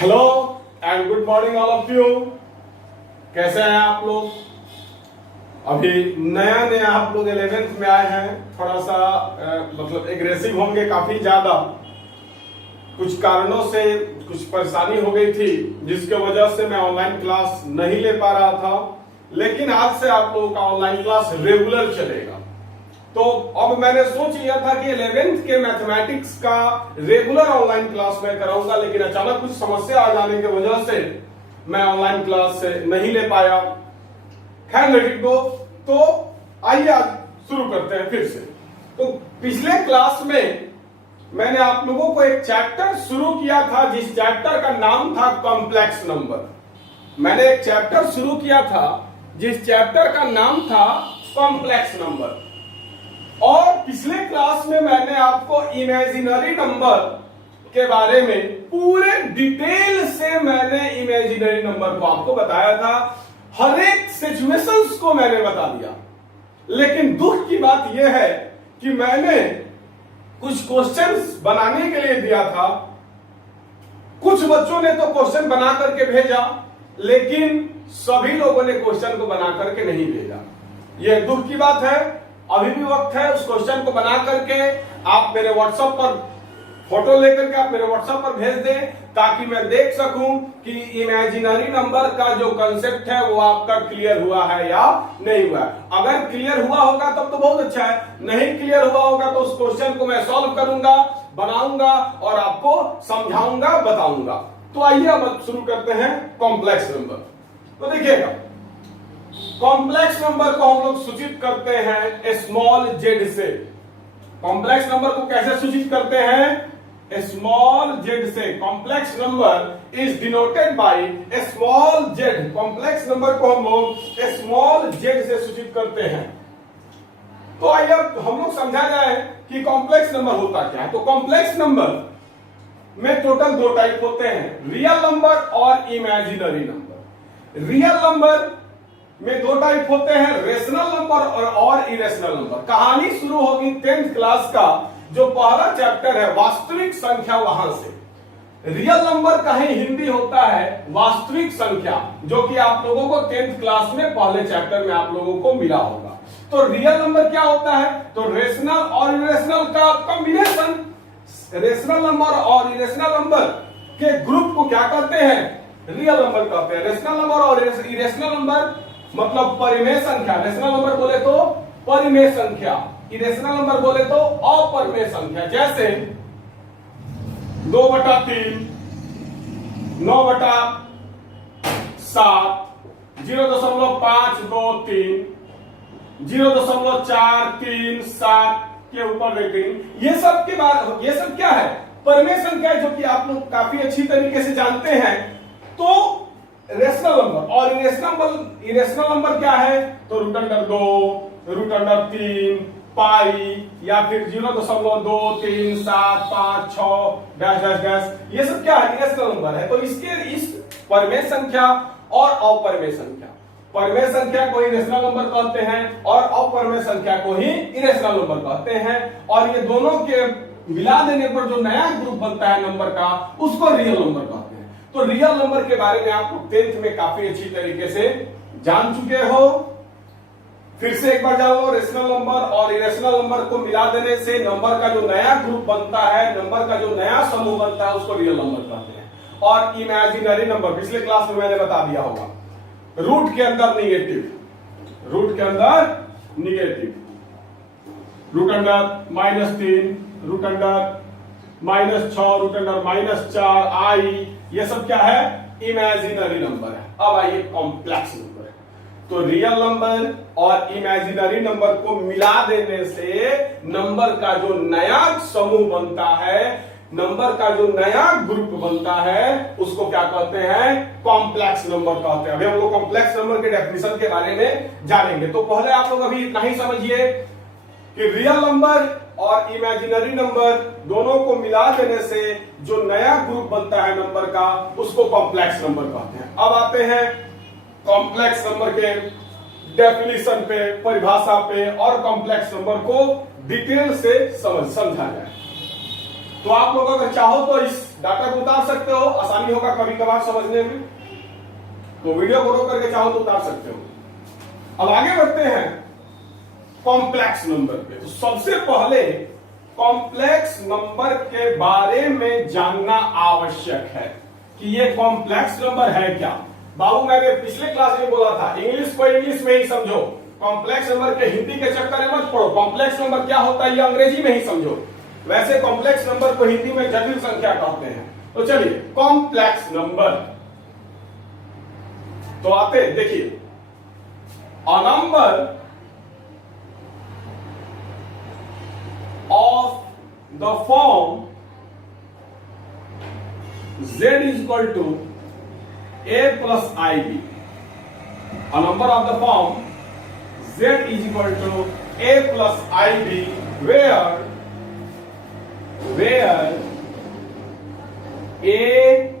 Hello and good morning all of you. कैसे हैं आप लोग? अभी नया नया आप लोग 11th में आए हैं, थोड़ा सा मतलब एग्रेसिव होंगे काफी ज्यादा। कुछ कारणों से कुछ परेशानी हो गई थी जिसके वजह से मैं ऑनलाइन क्लास नहीं ले पा रहा था, लेकिन आज से आप लोगों का ऑनलाइन क्लास रेगुलर चलेगा। तो अब मैंने सोच लिया था कि 11th के मैथमेटिक्स का रेगुलर ऑनलाइन क्लास मैं कराऊंगा, लेकिन अचानक कुछ समस्या आ जाने की वजह से मैं ऑनलाइन क्लास से नहीं ले पाया। खैर लेट गो। तो आइए आज शुरू करते हैं फिर से। तो पिछले क्लास में मैंने आप लोगों को एक चैप्टर शुरू किया था जिस चैप्टर का नाम था कॉम्प्लेक्स नंबर। मैंने एक चैप्टर शुरू किया था जिस चैप्टर का नाम था कॉम्प्लेक्स नंबर, और पिछले क्लास में मैंने आपको इमेजिनरी नंबर के बारे में पूरे डिटेल से मैंने इमेजिनरी नंबर को आपको बताया था। हर एक सिचुएशंस को मैंने बता दिया, लेकिन दुख की बात यह है कि मैंने कुछ क्वेश्चंस बनाने के लिए दिया था। कुछ बच्चों ने तो क्वेश्चन बना करके भेजा, लेकिन सभी लोगों ने क्वेश्चन को बना करके नहीं भेजा। यह दुख की बात है। अभी भी वक्त है, उस क्वेश्चन को बना करके आप मेरे व्हाट्सएप पर फोटो लेकर के आप मेरे व्हाट्सएप पर भेज दें, ताकि मैं देख सकूं कि इमेजिनरी नंबर का जो कंसेप्ट है वो आपका क्लियर हुआ है या नहीं हुआ है। अगर क्लियर हुआ होगा तब तो बहुत अच्छा है, नहीं क्लियर हुआ होगा तो उस क्वेश्चन को मैं सॉल्व करूंगा, बनाऊंगा और आपको समझाऊंगा, बताऊंगा। तो आइए अब शुरू करते हैं कॉम्प्लेक्स नंबर। तो देखिएगा, कॉम्प्लेक्स नंबर को हम लोग सूचित करते हैं स्मॉल जेड से। कॉम्प्लेक्स नंबर को कैसे सूचित करते हैं? स्मॉल जेड से। Complex number is denoted by small Z. Complex number को हम लोग स्मॉल जेड से सूचित करते हैं। तो आइए अब हम लोग समझा जाए कि कॉम्प्लेक्स नंबर होता क्या है। तो कॉम्प्लेक्स नंबर में टोटल दो टाइप होते हैं, रियल नंबर और इमेजिनरी नंबर। रियल नंबर में दो टाइप होते हैं, रेशनल नंबर और इरेशनल नंबर। कहानी शुरू होगी 10th क्लास का जो पहला चैप्टर है वास्तविक संख्या, वहां से। रियल नंबर का ही हिंदी होता है वास्तविक संख्या, जो कि आप लोगों को 10th क्लास में पहले चैप्टर में आप लोगों को मिला होगा। तो रियल नंबर क्या होता है? तो रेशनल और इरेशनल का कॉम्बिनेशन। रेशनल नंबर और इरेशनल नंबर के ग्रुप को क्या कहते हैं? रियल नंबर कहते हैं। रेशनल नंबर और इरेशनल नंबर मतलब परिमेय संख्या। रेशनल नंबर बोले तो परिमेय संख्या, इरेशनल नंबर बोले तो अपरिमेय संख्या। जैसे 2/3, 9/7, 0.523, 0.437 के ऊपर रेटिंग। ये सब के बाद ये सब क्या है? परिमेय संख्या, जो कि आप लोग काफी अच्छी तरीके से जानते हैं। तो रेशनल नंबर और इरेशनल नंबर क्या है? तो √2, √3, पाई, या फिर 0.237556 डैश डैश डैश, ये सब क्या है? इरेशनल नंबर है। तो इसके इस परिमेय संख्या और अपरिमेय संख्या, परिमेय संख्या को ही रेशनल नंबर कहते हैं और अपरिमेय संख्या को ही इरेशनल नंबर कहते हैं। और ये दोनों के मिला देने पर जो नया ग्रुप बनता है नंबर का, उसको रियल नंबर कहते हैं। तो रियल नंबर के बारे में आप 10th में काफी अच्छी तरीके से जान चुके हो। फिर से एक बार जान लो, रेशनल नंबर और इरेशनल नंबर को मिला देने से नंबर का जो नया ग्रुप बनता है, नंबर का जो नया समूह बनता है, उसको रियल नंबर कहते हैं। और इमेजिनरी नंबर पिछले क्लास में मैंने बता दिया होगा, रूट के अंदर निगेटिव, रूट के अंदर निगेटिव, √-3, √-6, √-4, आई, ये सब क्या है? इमेजिनरी नंबर है। अब आइए कॉम्प्लेक्स नंबर। तो रियल नंबर और इमेजिनरी नंबर को मिला देने से नंबर का जो नया समूह बनता है, नंबर का जो नया ग्रुप बनता है, उसको क्या कहते हैं? कॉम्प्लेक्स नंबर कहते हैं। अभी हम लोग कॉम्प्लेक्स नंबर के डेफिनेशन के बारे में जानेंगे। तो पहले आप लोग अभी इतना ही समझिए कि रियल नंबर और इमेजिनरी नंबर दोनों को मिला देने से जो नया ग्रुप बनता है नंबर का, उसको कॉम्प्लेक्स नंबर कहते हैं। अब आते हैं कॉम्प्लेक्स नंबर के डेफिनेशन पे, परिभाषा पे, और कॉम्प्लेक्स नंबर को डिटेल से समझा जाए। तो आप लोग अगर चाहो तो इस डाटा को उतार सकते हो, आसानी होगा कभी कभार समझने में, तो वीडियो को रोक करके चाहो तो उतार सकते हो। अब आगे बढ़ते हैं कॉम्प्लेक्स नंबर पे। तो सबसे पहले कॉम्प्लेक्स नंबर के बारे में जानना आवश्यक है कि ये कॉम्प्लेक्स नंबर है क्या। बाबू मैंने पिछले क्लास में बोला था, इंग्लिश को इंग्लिश में ही समझो, कॉम्प्लेक्स नंबर के हिंदी के चक्कर में मत पढ़ो। कॉम्प्लेक्स नंबर क्या होता है ये अंग्रेजी में ही समझो। वैसे कॉम्प्लेक्स नंबर को हिंदी में जटिल संख्या कहते हैं। तो चलिए कॉम्प्लेक्स नंबर तो आते देखिए, अ number of the form z is equal to a plus ib, a number of the form z is equal to a plus ib where a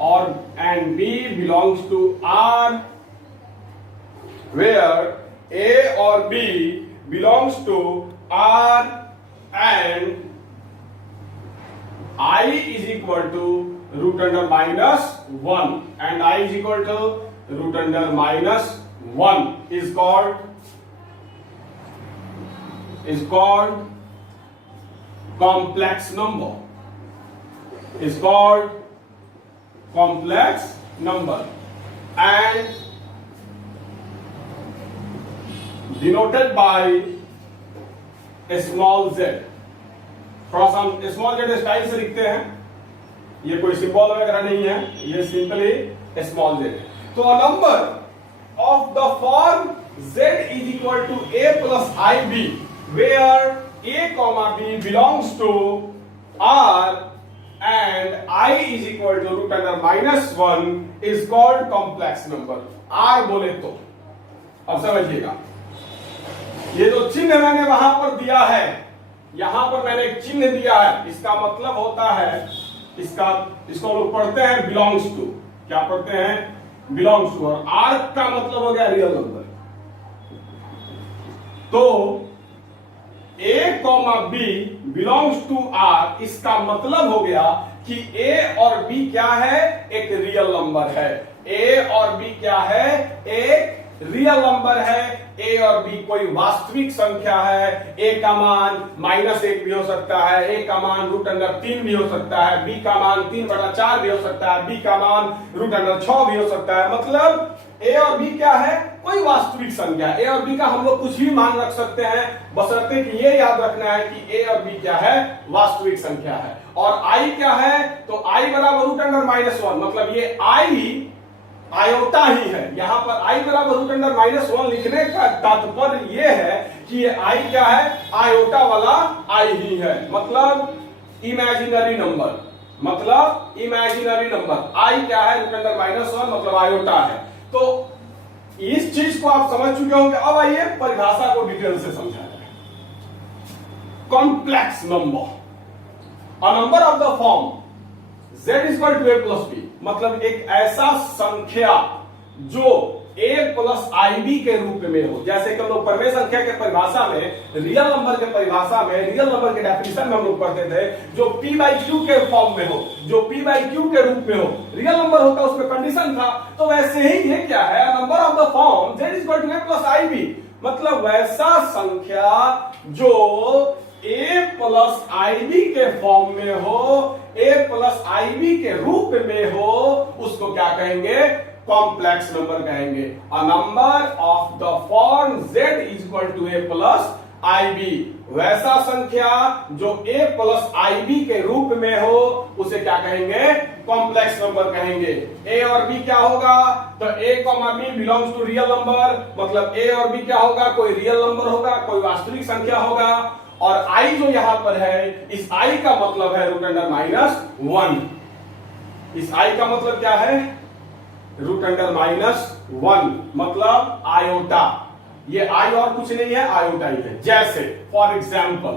or and b belongs to r, where a or b belongs to r and I is equal to root under minus 1 and I is equal to root under minus 1 is called complex number, is called complex number and denoted by a small z। थोड़ा सा हम small Z style से लिखते हैं, ये कोई symbol वगैरह नहीं है, ये सिंपली स्मॉल जेड। तो a number of the form z is equal to a plus ib where a comma b belongs to r and i is equal to root under minus 1 is called complex number. r बोले तो अब समझिएगा, ये जो चिन्ह मैंने वहां पर दिया है, यहां पर मैंने एक चिन्ह दिया है, इसका मतलब होता है इसको लोग पढ़ते हैं बिलोंग्स टू। क्या पढ़ते हैं? Belongs to. और आर का मतलब हो गया रियल नंबर। तो A comma B belongs to R, इसका मतलब हो गया कि ए और बी क्या है? एक रियल नंबर है। ए और बी क्या है? एक रियल नंबर है। ए और बी कोई वास्तविक संख्या है। ए का मान -1 भी हो सकता है, ए का मान रूट अंडर 3 भी हो सकता है, बी का मान 3/4 भी हो सकता है, बी का मान रूट अंडर 6 भी हो सकता है। मतलब ए और बी क्या है? कोई वास्तविक संख्या। ए और बी का हम लोग कुछ भी मान रख सकते हैं, बशर्ते कि ये याद रखना है कि ए और बी क्या है? वास्तविक संख्या है। और आई क्या है? तो आई बराबर रूट अंडर -1, मतलब ये आई आयोटा ही है। यहां पर आई बराबर रूट अंडर -1 लिखने का तात्पर्य यह है कि ये आई क्या है? आयोटा वाला आई ही है, मतलब इमेजिनरी नंबर। मतलब इमेजिनरी नंबर आई क्या है? रूट अंडर -1 मतलब आयोटा है। तो इस चीज को आप समझ चुके होंगे। अब आइए परिभाषा को डिटेल से समझा जाए। Complex number, a number of the form z is equal to a plus b, मतलब एक ऐसा संख्या जो a प्लस ib के रूप में हो। जैसे कि हम लोग परमेय संख्या के परिभाषा में, रियल नंबर के परिभाषा में, रियल नंबर के डेफिनेशन में हम लोग पढ़ते थे, जो p बाई क्यू के फॉर्म में हो, जो p बाई क्यू के रूप में हो, रियल नंबर होता, उसमें कंडीशन था। तो वैसे ही ये क्या है? Number of the form z is equal to a plus ib, मतलब वैसा संख्या जो a प्लस ib के फॉर्म में हो, a प्लस ib के रूप में हो, उसको क्या कहेंगे? कॉम्प्लेक्स नंबर कहेंगे। A number of the form z is equal to a plus ib, वैसा संख्या जो a प्लस ib के रूप में हो, उसे क्या कहेंगे? कॉम्प्लेक्स नंबर कहेंगे। a और b क्या होगा? तो a comma b belongs to real number, मतलब a और b क्या होगा? कोई रियल नंबर होगा, कोई वास्तविक संख्या होगा। और i जो यहां पर है, इस i का मतलब है रूट अंडर -1। इस i का मतलब क्या है? रूट अंडर -1, मतलब आयोटा। ये i और कुछ नहीं है, आयोटा ही है। जैसे फॉर एग्जाम्पल,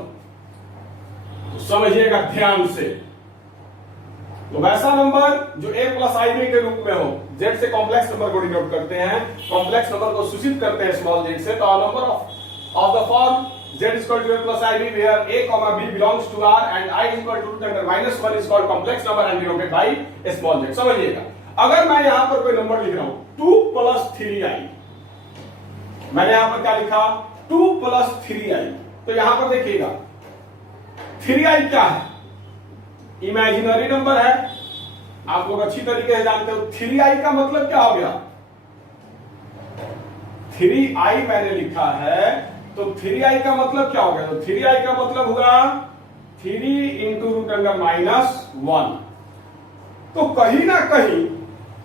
तो समझिएगा ध्यान से, तो वैसा नंबर जो a प्लस ib के रूप में हो, z से कॉम्प्लेक्स नंबर को डिनोट करते हैं, कॉम्प्लेक्स नंबर को सूचित करते हैं स्मॉल z से। तो number of the form z is equal to a plus ib where a comma b belongs to r and I is equal to root under minus 1 is called complex number and denoted by small z। समझिएगा, अगर मैं यहां पर कोई number लिख रहा हूं 2 plus 3i, मैंने यहां पर क्या लिखा 2 plus 3i, तो यहां पर देखिएगा 3i क्या है, इमेजिनरी नंबर है, आप लोग अच्छी तरीके से जानते हो। 3i का मतलब क्या हो गया, 3i मैंने लिखा है तो 3i का मतलब क्या हो गया, तो 3i का मतलब हुआ 3 इंटू रूट अंडर माइनस 1। तो कहीं ना कहीं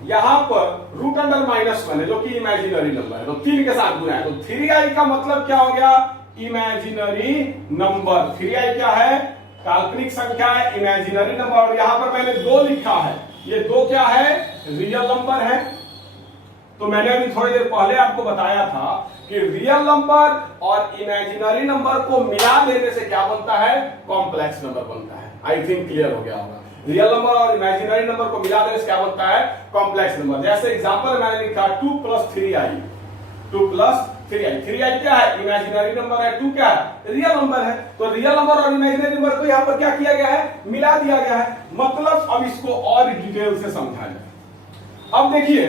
यहां पर रूट अंडर माइनस 1 है जो कि इमेजिनरी नंबर है, तो 3 के साथ गुना है, तो 3i का मतलब क्या हो गया, इमेजिनरी नंबर। 3i क्या है, काल्पनिक संख्या है, इमेजिनरी नंबर। और यहां पर मैंने 2 लिखा है, ये 2 क्या है, रियल नंबर है। तो मैंने अभी थोड़ी देर पहले आपको बताया था कि रियल नंबर और इमेजिनरी नंबर को मिला देने से क्या बनता है, कॉम्प्लेक्स नंबर बनता है। आई थिंक क्लियर हो गया होगा। रियल नंबर और इमेजिनरी नंबर को मिला देने से क्या बनता है, कॉम्प्लेक्स नंबर। जैसे एग्जांपल मैंने लिखा 2 plus 3i, 2 plus 3i, 3i क्या है, इमेजिनरी नंबर है, 2 क्या है, रियल नंबर है। तो रियल नंबर और इमेजिनरी नंबर को यहां पर क्या किया गया है, मिला दिया गया है। मतलब अब इसको और डिटेल से समझा जाए। अब देखिए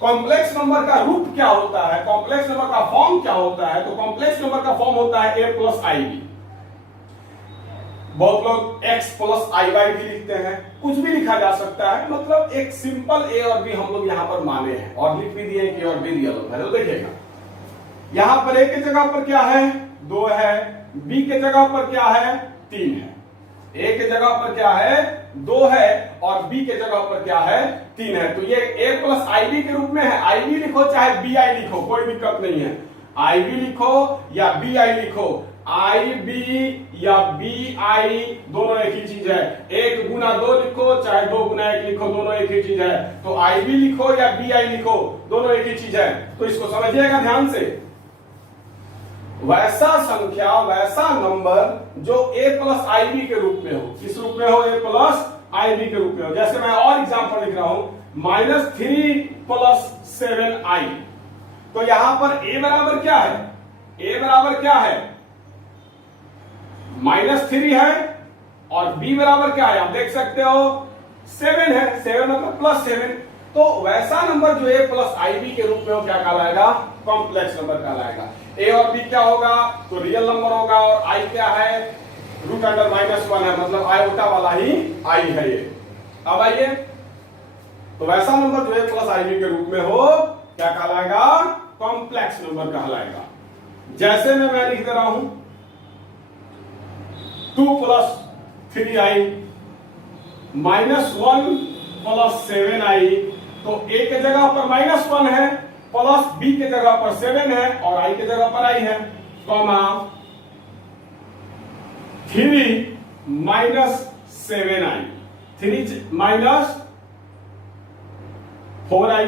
कॉम्प्लेक्स नंबर का रूप क्या होता है, कॉम्प्लेक्स नंबर का फॉर्म क्या होता है, तो कॉम्प्लेक्स नंबर का फॉर्म होता है a plus ib। बहुत लोग x plus iy भी लिखते हैं, कुछ भी लिखा जा सकता है, मतलब एक सिंपल a और b हम लोग यहां पर माने हैं और लिख भी दिए कि और b रियल नंबर है। तो देखिएगा यहां पर a की जगह पर क्या है, 2 है, b के जगह पर क्या है, 3 है। a के जगह पर क्या है, 2 है और b के जगह पर क्या है, 3 है। तो ये a plus ib के रूप में है, ib लिखो चाहे bi लिखो, कोई दिक्कत नहीं है। ib लिखो या bi लिखो, ib या bi दोनों एक ही चीज है। 1 गुना 2 लिखो चाहे 2 गुना 1 लिखो, दोनों एक ही चीज है। तो ib लिखो या bi लिखो, दोनों एक ही चीज है। तो इसको समझिएगा ध्यान से, वैसा संख्या, वैसा नंबर जो a plus ib के रूप में हो, किस रूप में हो, a plus ib के रूप में हो। जैसे मैं और एग्जांपल लिख रहा हूं, -3 plus 7i, तो यहां पर a बराबर क्या है, a बराबर क्या है, -3 है और b बराबर क्या है, आप देख सकते हो 7 है, 7 मतलब +7। तो वैसा नंबर जो a plus ib के रूप में हो क्या कहलाएगा, कॉम्प्लेक्स नंबर कहलाएगा। a और b क्या होगा, तो रियल नंबर होगा और i क्या है, रूट अंडर -1 है, मतलब आयोटा वाला ही i है ये। अब आइए, तो वैसा नंबर जो a plus ib के रूप में हो क्या कहलाएगा, कॉम्प्लेक्स नंबर कहलाएगा। जैसे मैं लिख दे रहा हूं 2 plus 3i -1 plus 7i, तो a के जगह पर -1 है, प्लस b के जगह पर 7 है और i के जगह पर i है, comma 3 minus 7i, 3 minus 4i।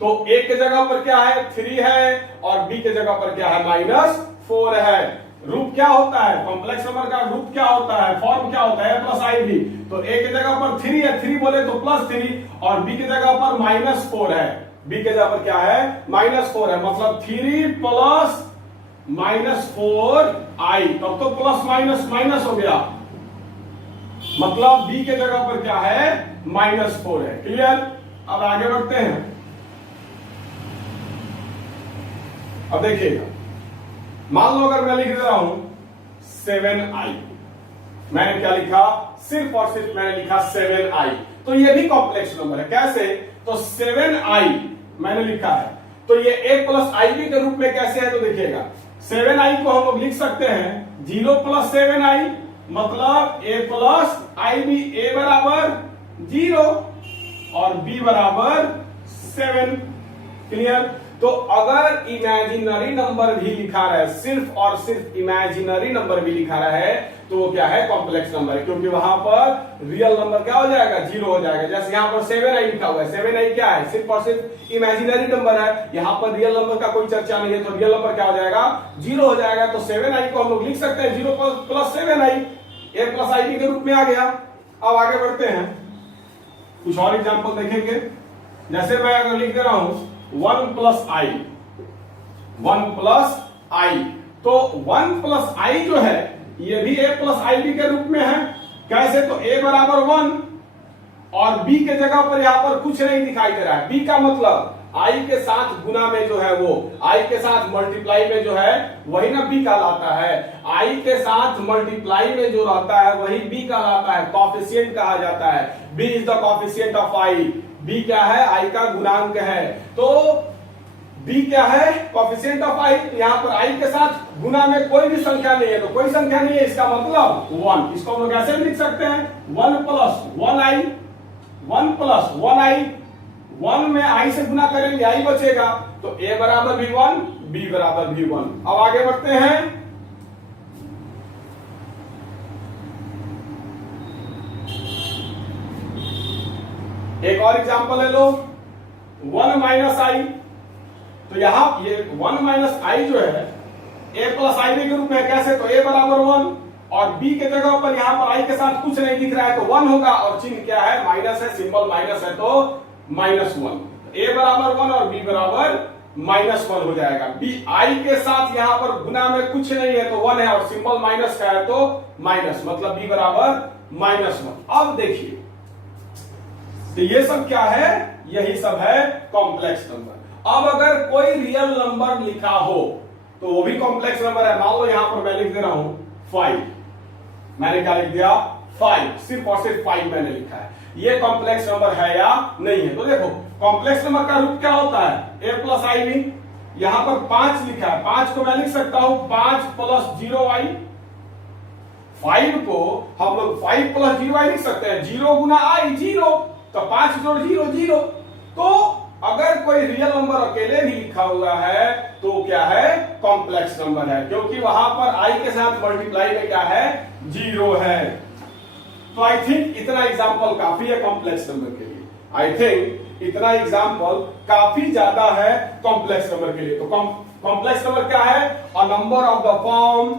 तो a के जगह पर क्या है, 3 है और b के जगह पर क्या है, -4 है। रूप क्या होता है, कॉम्प्लेक्स नंबर का रूप क्या होता है, फॉर्म क्या होता है, प्लस आई बी। तो a के जगह पर 3 है, 3 बोले तो +3 और b के जगह पर -4 है, b के जगह पर क्या है, -4 है, मतलब 3 प्लस -4i, तब तो प्लस माइनस माइनस हो गया, मतलब b के जगह पर क्या है, -4 है। क्लियर। अब आगे बढ़ते हैं। अब देखिएगा, मान लो अगर मैं लिख दे रहा हूं 7i, मैंने क्या लिखा, सिर्फ और सिर्फ मैंने लिखा 7i, तो ये भी कॉम्प्लेक्स नंबर है। कैसे, तो 7i मैंने लिखा है, तो ये a प्लस ib के रूप में कैसे है, तो देखिएगा 7i को हम लोग लिख सकते हैं 0 प्लस 7i, मतलब a प्लस ib, a बराबर 0 और b बराबर 7। क्लियर। तो अगर इमेजिनरी नंबर भी लिखा रहा है, सिर्फ और सिर्फ इमेजिनरी नंबर भी लिखा रहा है, तो वो क्या है, कॉम्प्लेक्स नंबर है, क्योंकि वहां पर रियल नंबर क्या हो जाएगा, 0 हो जाएगा। जैसे यहां पर 7i लिखा हुआ है, 7i क्या है, सिर्फ और सिर्फ इमेजिनरी नंबर है, यहां पर रियल नंबर का कोई चर्चा नहीं है, तो रियल नंबर क्या हो जाएगा, 0 हो जाएगा। तो 7i को हम लोग लिख सकते हैं 0 plus 7i, a plus ib के रूप में आ गया। अब आगे बढ़ते हैं, कुछ और एग्जाम्पल देखेंगे। जैसे मैं अगर लिख दे रहा हूं 1 प्लस i, 1 प्लस i, तो 1 प्लस आई जो है ये भी a प्लस आई बी के रूप में है। कैसे? तो a बराबर 1 और b के जगह पर यहां पर कुछ नहीं दिखाई दे रहा है। b का मतलब i के साथ गुना में जो है वो i के साथ मल्टीप्लाई में जो है वही ना b कहलाता है। i के साथ मल्टीप्लाई में जो रहता है वही b कहलाता है, कॉफिशिएंट कहा जाता है। b is the coefficient of i। b क्या है? i का गुणांक है। तो b क्या है? Coefficient of i। यहाँ पर i के साथ गुना में कोई भी संख्या नहीं है, तो कोई संख्या नहीं है, इसका मतलब 1। इसको हम लोग ऐसे भी लिख सकते हैं 1 प्लस 1i, 1 प्लस 1i। 1 में i से गुना करेंगे i बचेगा, तो a बराबर भी 1, b बराबर भी 1। अब आगे बढ़ते हैं। एक और एग्जांपल ले लो, 1 माइनस आई। तो यहां ये 1 माइनस आई जो है a प्लस आई के रूप में। कैसे? तो a बराबर 1 और b के जगह पर यहां पर i के साथ कुछ नहीं दिख रहा है तो 1 होगा, और चिन्ह क्या है? माइनस है, सिंबल माइनस है, तो -1। a बराबर 1 और b बराबर -1 हो जाएगा। b i के साथ यहां पर गुना में कुछ नहीं है तो 1 है, और सिंबल माइनस का है तो माइनस, मतलब b बराबर -1। अब देखिए, तो ये सब क्या है? यही सब है कॉम्प्लेक्स नंबर। अब अगर कोई रियल नंबर लिखा हो तो वो भी कॉम्प्लेक्स नंबर है। मान लो यहां पर मैं लिख दे रहा हूं 5, मैंने क्या लिख दिया? 5, सिर्फ और सिर्फ 5 मैंने लिखा है। ये कॉम्प्लेक्स नंबर है या नहीं है? तो देखो, कॉम्प्लेक्स नंबर का रूप क्या होता है? a plus i b. यहां पर 5 लिखा है, 5 को मैं लिख सकता हूं 5 प्लस 0i। 5 को हम लोग 5 प्लस 0i लिख सकते हैं, 0 गुना i 0, तो 5 जोड़ 0 0। तो अगर कोई रियल नंबर अकेले भी लिखा हुआ है तो क्या है? कॉम्प्लेक्स नंबर है, क्योंकि वहां पर i के साथ मल्टीप्लाई में क्या है? 0 है। तो आई थिंक इतना एग्जाम्पल काफी है कॉम्प्लेक्स नंबर के लिए। आई थिंक इतना एग्जाम्पल काफी ज्यादा है कॉम्प्लेक्स नंबर के लिए। तो कॉम्प्लेक्स नंबर क्या है? A number of the form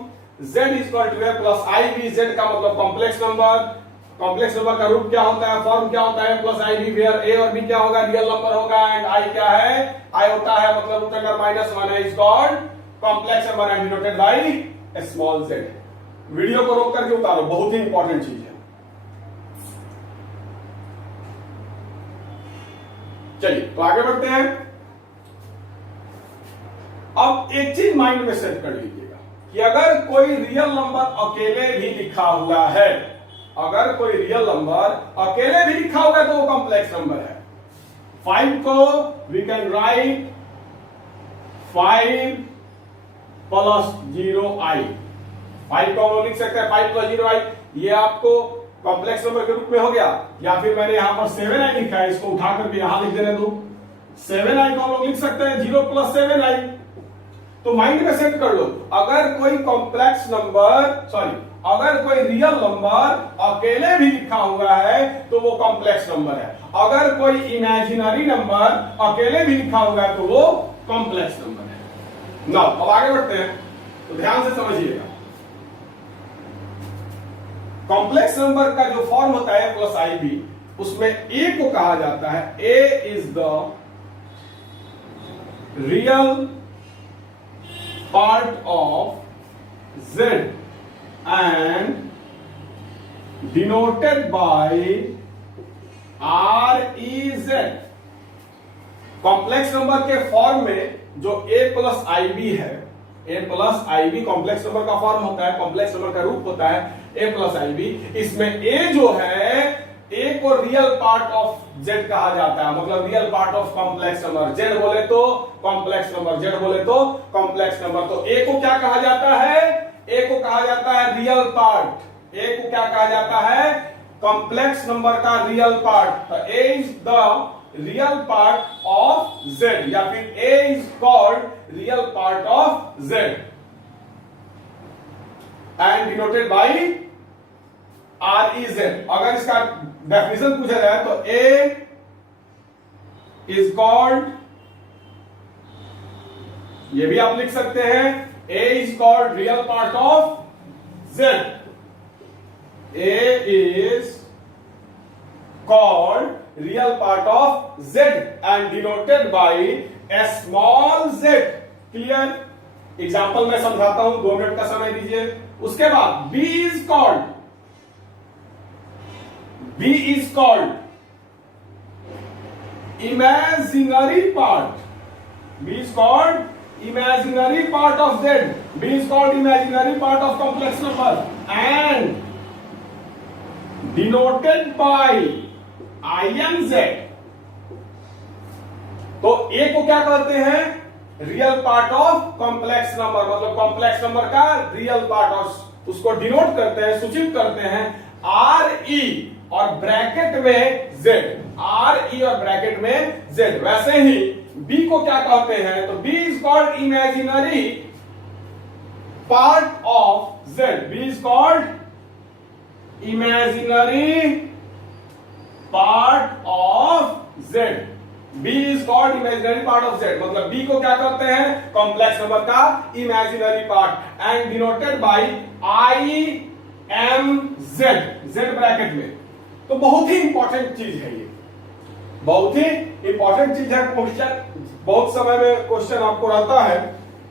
z equal to a plus i b. z का मतलब कॉम्प्लेक्स नंबर। कॉम्प्लेक्स नंबर का रूप क्या होता है? फॉर्म क्या होता है? Plus i b, where a और b क्या होगा? रियल नंबर होगा, एंड i क्या है? i होता है, मतलब रूट अंडर -1 है, is called complex number and denoted by small z। Video को रोक करके उतारो, बहुत ही इंपॉर्टेंट चीज है। चलिए तो आगे बढ़ते हैं। अब एक चीज माइंड में सेट कर लीजिएगा कि अगर कोई रियल नंबर अकेले भी लिखा हुआ है, अगर कोई रियल नंबर अकेले भी लिखा हुआ है तो वो कॉम्प्लेक्स नंबर है। 5 को we can write 5 plus 0i। 5 को हम लोग लिख सकते हैं 5 प्लस 0i। ये आपको कॉम्प्लेक्स नंबर के रूप में हो गया। या फिर मैंने यहां पर 7i लिखा है, इसको उठा करके यहां लिख देने दो। 7i को हम लोग लिख सकते हैं 0 प्लस 7i। तो माइंड में सेट कर लो, अगर कोई कॉम्प्लेक्स नंबर, सॉरी, अगर कोई रियल नंबर अकेले भी लिखा हुआ है तो वो कॉम्प्लेक्स नंबर है। अगर कोई इमेजिनरी नंबर अकेले भी लिखा हुआ है तो वो कॉम्प्लेक्स नंबर है। नाउ अब आगे बढ़ते हैं, तो ध्यान से समझिएगा। कॉम्प्लेक्स नंबर का जो फॉर्म होता है प्लस आई बी, उसमें a को कहा जाता है a is the real part of z and denoted by REZ। Complex number के फॉर्म में जो a प्लस आई बी है, a plus i b complex number का फॉर्म होता है, कॉम्प्लेक्स नंबर का रूप होता है a प्लस आई बी। इसमें a जो है, a को रियल पार्ट ऑफ z कहा जाता है, मतलब real part of complex number. z बोले तो कॉम्प्लेक्स नंबर, z बोले तो कॉम्प्लेक्स नंबर। तो a को क्या कहा जाता है? a को कहा जाता है रियल पार्ट। a को क्या कहा जाता है? कॉम्प्लेक्स नंबर का रियल पार्ट। तो a is the real part of z, या फिर a is called real part of z and denoted by REZ। अगर इसका डेफिनेशन पूछा जाए तो a इज कॉल्ड, ये भी आप लिख सकते हैं, a is called real part of z। a is called real part of z and denoted bye a small z। Clear? Example मैं समझाता हूं, 2 मिनट का समय दीजिए। उसके बाद b is called imaginary part. B is called imaginary part of Z. B is called imaginary part of complex number and denoted by IMZ. तो A को क्या कहते हैं? Real part of complex number, मतलब कॉम्प्लेक्स नंबर का real part, और उसको denote करते हैं, सूचित करते हैं RE और ब्रैकेट में Z, RE और ब्रैकेट में Z। वैसे ही B को क्या कहते हैं? तो B is called imaginary part of Z। B is called imaginary part of Z। B is called imaginary part of Z, मतलब B को क्या करते हैं? कॉम्प्लेक्स नंबर का imaginary part and denoted by IMZ, Z bracket में। तो बहुत ही important चीज है ये, बहुत ही इंपॉर्टेंट चीज है। क्वेश्चन बहुत समय में क्वेश्चन आपको रहता है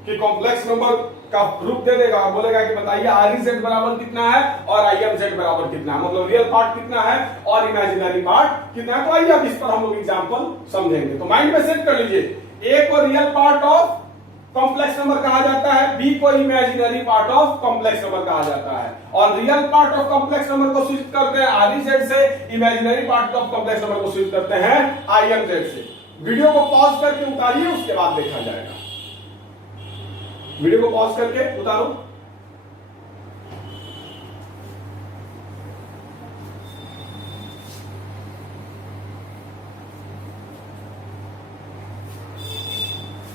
कि कॉम्प्लेक्स नंबर का रूप दे देगा, बोलेगा कि बताइए REZ बराबर कितना है और IMZ बराबर कितना है, मतलब रियल पार्ट कितना है और इमेजिनरी पार्ट कितना है। तो आइए अब इस पर हम लोग एग्जांपल समझेंगे। तो माइंड में सेट कर लीजिए, A को real part of complex number कहा जाता है, B को imaginary part of complex number कहा जाता है, और real part of complex number को सूचित करते हैं REZ से, imaginary part of complex number को सूचित करते हैं IMZ से। वीडियो को पॉज करके उतारिए, उसके बाद देखा जाएगा। वीडियो को पॉज करके उतारो।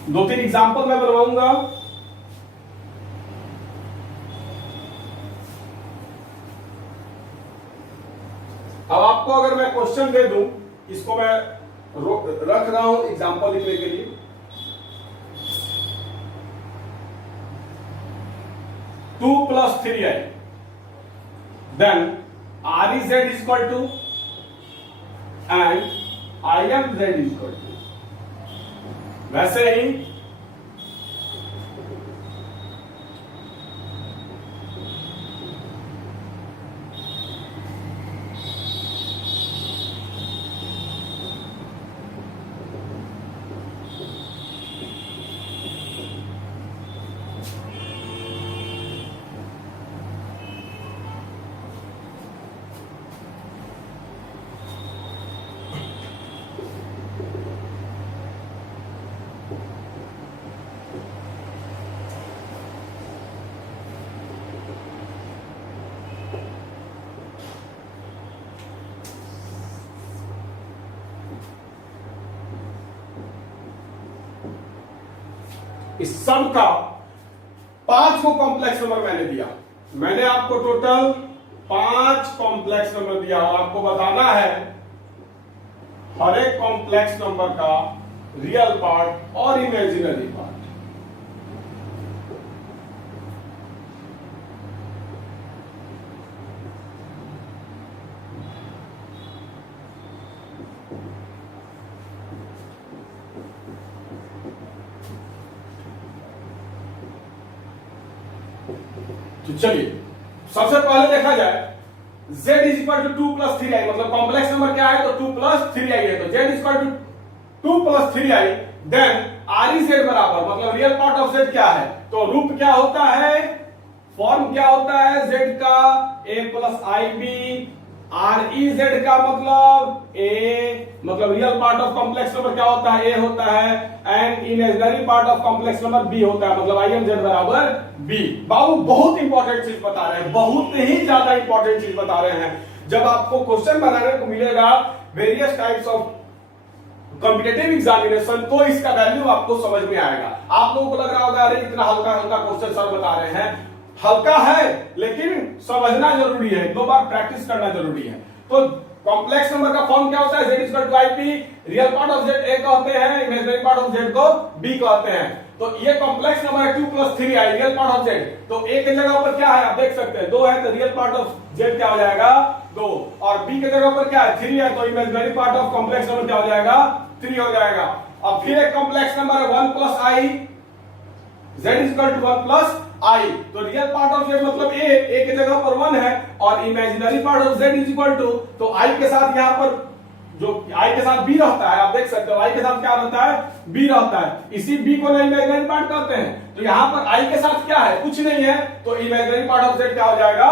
दो तीन एग्जांपल मैं बनवाऊंगा। अब आपको अगर मैं क्वेश्चन दे दूं, इसको मैं रख रहा हूं एग्जांपल लिखने के लिए। Two plus 3i, then REZ is equal to and IMZ is equal to. वैसे ही इस सब का 5 को कॉम्प्लेक्स नंबर मैंने दिया। मैंने आपको टोटल 5 कॉम्प्लेक्स नंबर दिया और आपको बताना है हर एक कॉम्प्लेक्स नंबर का रियल पार्ट और इमेजिनरी पार्ट। तो चलिए सबसे पहले देखा जाए z is equal to 2 plus 3i, मतलब कॉम्प्लेक्स नंबर क्या है? तो 2 प्लस 3i है, तो z is equal to 2 plus 3i, then REZ बराबर, मतलब रियल पार्ट ऑफ z क्या है? तो रूप क्या होता है, फॉर्म क्या होता है z का? a प्लस IB, REZ का मतलब a, मतलब real part of complex number क्या होता है? a होता है, and imaginary part of complex number b होता है, मतलब IMZ बराबर b। बाबू बहुत इंपॉर्टेंट चीज बता रहे हैं, बहुत ही ज्यादा इंपॉर्टेंट चीज बता रहे हैं। जब आपको क्वेश्चन बनाने को मिलेगा various types of competitive examination, तो इसका वैल्यू आपको समझ में आएगा। आप लोगों को लग रहा होगा अरे इतना हल्का हल्का क्वेश्चन सर बता रहे हैं, हल्का है लेकिन समझना जरूरी है, 2 बार प्रैक्टिस करना जरूरी है। तो कॉम्प्लेक्स नंबर का फॉर्म क्या होता है? z equal to IP, real part of z a कहते हैं, इमेजिनरी पार्ट ऑफ z को b कहते हैं। तो ये कॉम्प्लेक्स नंबर है 2 plus 3i, real part of z। तो a के जगह पर क्या है आप देख सकते हैं, 2 है, तो रियल पार्ट ऑफ z क्या हो जाएगा? 2, और b के जगह पर क्या है? 3 है, तो imaginary part of complex number क्या हो जाएगा? 3 हो जाएगा। अब फिर एक कॉम्प्लेक्स नंबर है 1 plus i, z is equal to 1 plus I. तो रियल पार्ट ऑफ z मतलब a की जगह पर 1 है और imaginary part of z is equal to, तो i के साथ यहां पर जो i के साथ b रहता है, आप देख सकते हो i के साथ क्या रहता है, b रहता है। इसी b को ना इमेजिनरी पार्ट कहते हैं। तो यहां पर i के साथ क्या है, कुछ नहीं है, तो इमेजिनरी पार्ट ऑफ z क्या हो जाएगा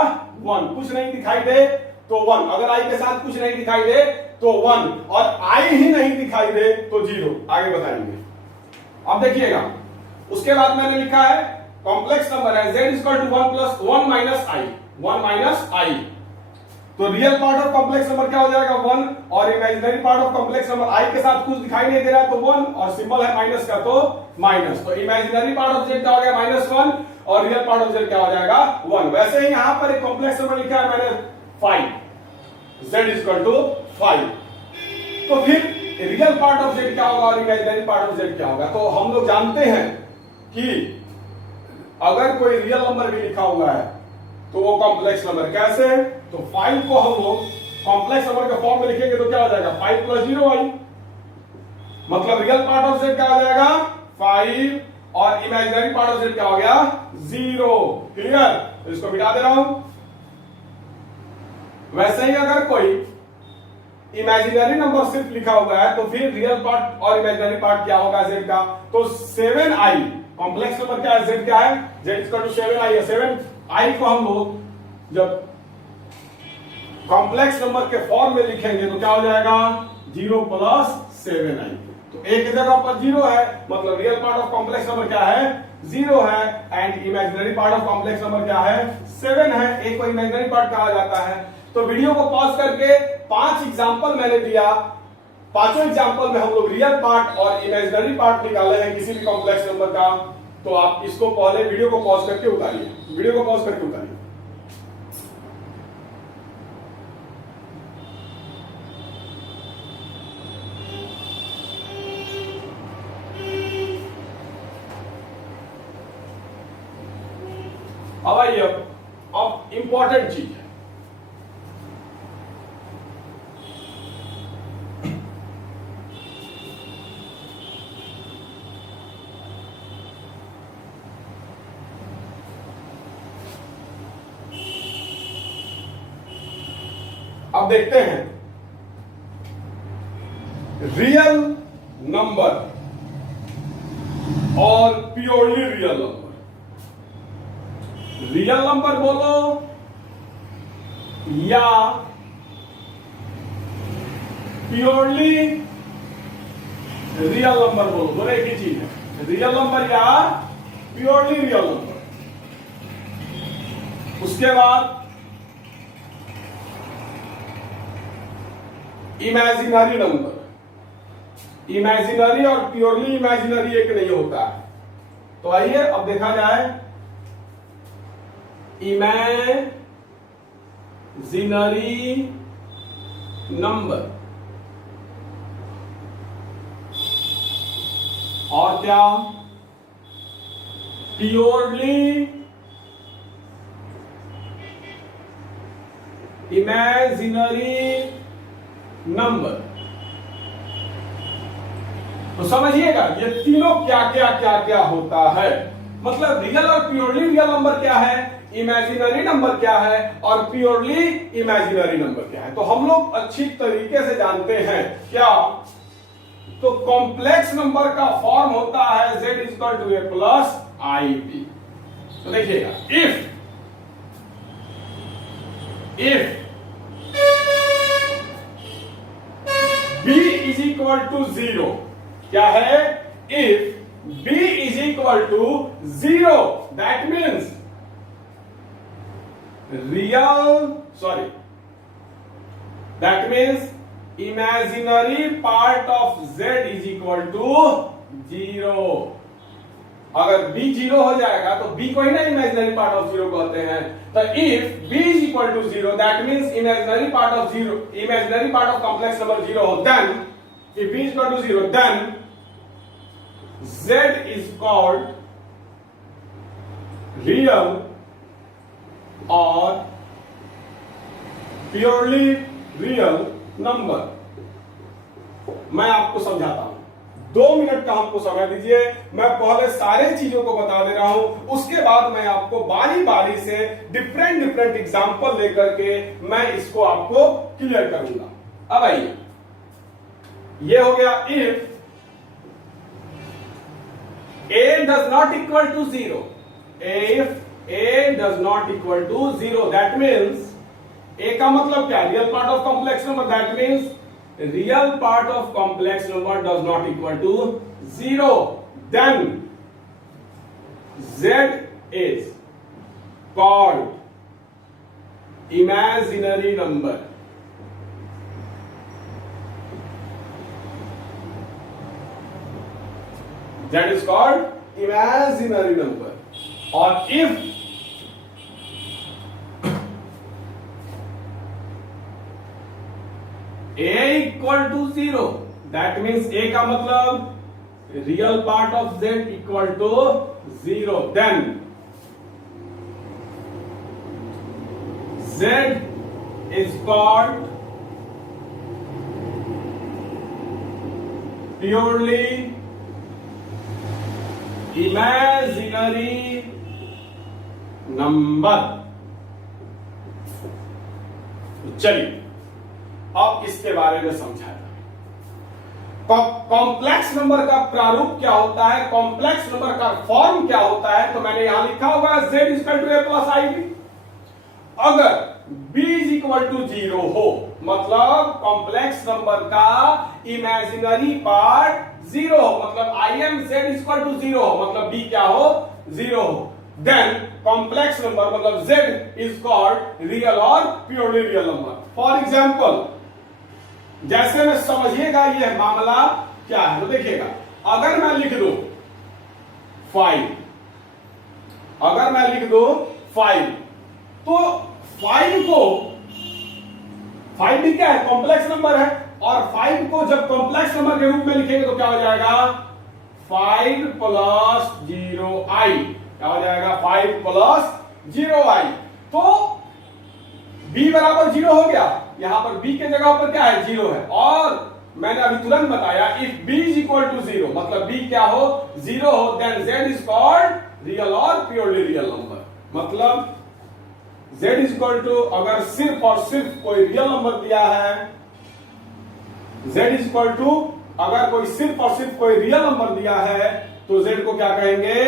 1। कुछ नहीं दिखाई दे तो 1, अगर i के साथ कुछ नहीं दिखाई दे तो 1, और i ही नहीं दिखाई दे तो 0। आगे बताएंगे। अब देखिएगा, उसके बाद मैंने लिखा है कॉम्प्लेक्स नंबर है z equal to 1 plus 1 minus I, 1 minus I. तो real part of complex number क्या हो जाएगा 1, और imaginary part of complex number i के साथ कुछ दिखाई नहीं दे रहा है तो 1, और सिंबल है माइनस का तो माइनस। तो इमेजिनरी पार्ट ऑफ z क्या हो गया -1 और रियल पार्ट ऑफ z क्या हो जाएगा 1। वैसे ही यहां पर एक कॉम्प्लेक्स नंबर लिखा है मैंने 5, z इक्वल टू 5। तो फिर रियल पार्ट ऑफ z क्या होगा और इमेजिनरी पार्ट ऑफ z क्या होगा। तो हम लोग जानते हैं कि अगर कोई रियल नंबर भी लिखा हुआ है तो वो कॉम्प्लेक्स नंबर कैसे है, तो 5 को हम लोग कॉम्प्लेक्स नंबर के फॉर्म में लिखेंगे तो क्या हो जाएगा 5 प्लस 0 आई, मतलब रियल पार्ट ऑफ z क्या हो जाएगा 5 और इमेजिनरी पार्ट ऑफ z क्या हो गया 0। क्लियर, तो इसको मिटा दे रहा हूं। वैसे ही अगर कोई इमेजिनरी नंबर सिर्फ लिखा हुआ है तो फिर रियल पार्ट और इमेजिनरी पार्ट क्या होगा z का, तो 7i। कॉम्प्लेक्स नंबर क्या है z क्या है, z इक्वल टू 7i है। 7i को हम लोग जब कॉम्प्लेक्स नंबर के फॉर्म में लिखेंगे तो क्या हो जाएगा 0 प्लस 7i। तो एक की जगह पर 0 है, मतलब real part of complex number क्या है 0 है, and imaginary part of complex number क्या है 7 है। एक को इमेजिनरी पार्ट कहा जाता है। तो वीडियो को पॉज करके 5 एग्जांपल मैंने दिया, पांचों एग्जांपल में हम लोग रियल पार्ट और इमेजिनरी पार्ट निकाले हैं किसी भी कॉम्प्लेक्स नंबर का। तो आप इसको पहले वीडियो को पॉज करके उतारिए, वीडियो को पॉज करके उतारिए। अब आइए, अब इंपॉर्टेंट चीज है, अब देखते हैं रियल नंबर और purely real number. Real number बोलो या प्योरली रियल नंबर बोलो, दोनों एक ही चीज है। रियल नंबर या प्योरली रियल नंबर। उसके बाद इमेजिनरी नंबर। इमेजिनरी और प्योरली इमेजिनरी एक नहीं होता है। तो आइए अब देखा जाए इमेजिनरी नंबर और क्या प्योरली इमेजिनरी नंबर। तो समझिएगा ये तीनों क्या क्या क्या क्या होता है, मतलब रियल और प्योरली रियल नंबर क्या है, इमेजिनरी नंबर क्या है और प्योरली इमेजिनरी नंबर क्या है। तो हम लोग अच्छी तरीके से जानते हैं क्या, तो कॉम्प्लेक्स नंबर का फॉर्म होता है z equal to a plus i b. तो देखिएगा if b is equal to 0, क्या है if b is equal to 0 that means that means imaginary part of z is equal to 0। अगर b 0 हो जाएगा तो b को ही ना imaginary part of 0 कहते हैं। तो if b is equal to 0 that means imaginary part of complex number 0 हो, then if b is equal to 0 then z is called real और प्योरली रियल नंबर। मैं आपको समझाता हूं, 2 मिनट का हमको समय दीजिए, मैं पहले सारे चीजों को बता दे रहा हूं, उसके बाद मैं आपको बारी बारी से डिफरेंट एग्जांपल लेकर के मैं इसको आपको क्लियर करूंगा। अब आइए, ये हो गया if a does not equal to 0, if a does not equal to 0, that means a का मतलब क्या, real part of complex number, that means real part of complex number does not equal to 0, then z is called imaginary number। That is called imaginary number। और if a equal to 0, that means a का मतलब real part of z equal to 0, then z is called purely imaginary number. चलिए अब इसके बारे में समझाया। Complex number का प्रारूप क्या होता है, कॉम्प्लेक्स नंबर का फॉर्म क्या होता है, तो मैंने यहां लिखा हुआ है z equal to a plus i b. अगर b इज इक्वल टू 0 हो, मतलब कॉम्प्लेक्स नंबर का इमेजिनरी पार्ट 0 हो, मतलब I M z equal to 0 हो, मतलब b क्या हो, 0 हो, देन कॉम्प्लेक्स नंबर मतलब z इज कॉल्ड रियल और purely real number. For example, जैसे में समझिएगा यह मामला क्या है, तो देखिएगा, अगर मैं लिख दू 5, अगर मैं लिख दू 5, तो 5 भी क्या है, कॉम्प्लेक्स नंबर है, और 5 को जब कॉम्प्लेक्स नंबर के रूप में लिखेंगे तो क्या हो जाएगा, 5 प्लस 0i, क्या हो जाएगा, 5 प्लस 0i। तो b बराबर 0 हो गया, यहां पर b के जगह पर क्या है, 0 है, और मैंने अभी तुरंत बताया if b is equal to 0, मतलब b क्या हो, 0 हो, then z is called real और प्योरली रियल नंबर। मतलब z इज इक्वल टू, अगर सिर्फ और सिर्फ कोई रियल नंबर दिया है, z इज इक्वल टू, अगर कोई सिर्फ और सिर्फ कोई रियल नंबर दिया है तो z को क्या कहेंगे,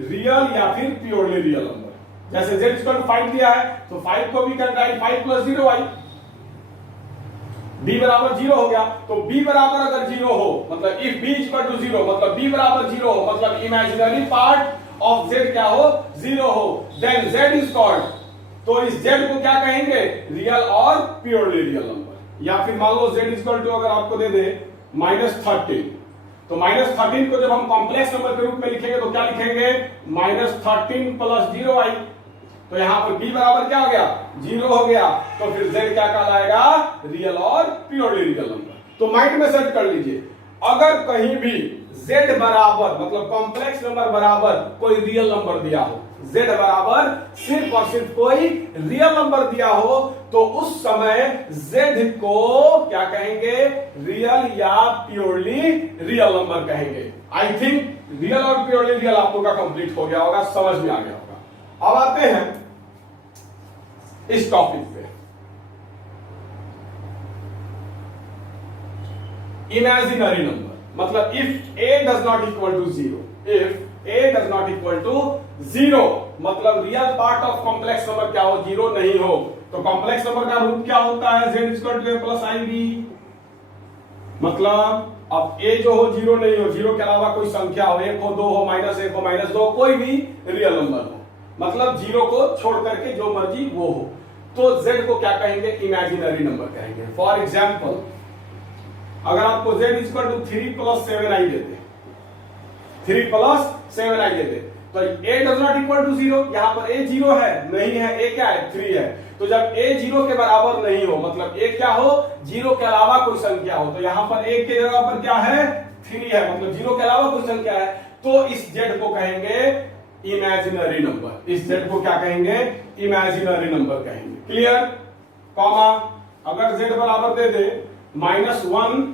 रियल या फिर प्योरली रियल नंबर। जैसे z इज इक्वल टू 5 दिया है तो 5 को भी can write 5 plus 0i, b बराबर 0 हो गया, तो b बराबर अगर 0 हो, मतलब if b is equal to 0, मतलब b बराबर 0 हो, मतलब इमेजिनरी पार्ट ऑफ z क्या हो, 0 हो, देन z इज कॉल्ड, तो इस z को क्या कहेंगे, रियल और प्योरली रियल नंबर। या फिर मान लो z इज इक्वल टू अगर आपको दे दे -13, तो -13 को जब हम कॉम्प्लेक्स नंबर के रूप में लिखेंगे तो क्या लिखेंगे, -13 प्लस 0i, तो यहां पर b बराबर क्या हो गया, 0 हो गया, तो फिर z क्या कहलाएगा, रियल और प्योरली रियल नंबर। तो माइंड में सेट कर लीजिए, अगर कहीं भी z बराबर मतलब कॉम्प्लेक्स नंबर बराबर कोई रियल नंबर दिया हो, z बराबर सिर्फ और सिर्फ कोई रियल नंबर दिया हो, तो उस समय z को क्या कहेंगे, रियल या प्योरली रियल नंबर कहेंगे। आई थिंक रियल और प्योरली रियल आप लोगों का कंप्लीट हो गया होगा, समझ में आ गया होगा। अब आते हैं इस टॉपिक पे, इमेजिनरी नंबर, मतलब if a does not equal to 0, if a does not equal to 0, मतलब real part of complex number क्या हो, 0 नहीं हो, तो कॉम्प्लेक्स नंबर का रूप क्या होता है, z equal to a plus i b. मतलब अब a जो हो 0 नहीं हो, 0 के अलावा कोई संख्या हो, 1 हो, 2 हो, -1 हो, -2, कोई भी रियल नंबर हो, मतलब 0 को छोड़ करके जो मर्जी वो हो, तो z को क्या कहेंगे, इमेजिनरी नंबर कहेंगे। फॉर एग्जाम्पल, अगर आपको z equal to 3 plus 7i देते, 3 प्लस 7i देते, तो a does not equal to 0, यहां पर a 0 है, नहीं है, a क्या है, 3 है, तो जब a 0 के बराबर नहीं हो, मतलब a क्या हो, 0 के अलावा कोई संख्या हो, तो यहां पर a के जगह पर क्या है, 3 है, मतलब 0 के अलावा कोई संख्या है, तो इस z को कहेंगे इमेजिनरी नंबर, इस z को क्या कहेंगे, इमेजिनरी नंबर कहेंगे। क्लियर, कॉमा, अगर z बराबर दे दे -1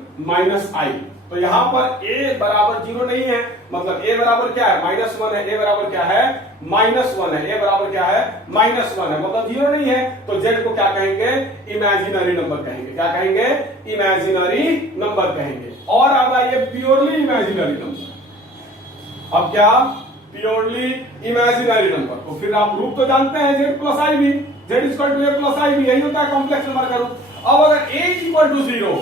-i, तो यहां पर a बराबर 0 नहीं है, मतलब a बराबर क्या है -1 है, a बराबर क्या है -1 है, a बराबर क्या है -1 है, मतलब 0 नहीं है। तो z को क्या कहेंगे इमेजिनरी नंबर कहेंगे। क्या कहेंगे इमेजिनरी नंबर कहेंगे। और अब आइए प्योरली इमेजिनरी नंबर। अब क्या प्योरली इमेजिनरी नंबर, तो फिर आप रूप तो जानते हैं z प्लस आई भी, z equal to a plus I भी, यही होता है कॉम्प्लेक्स नंबर का रूप। अब अगर a equal to 0,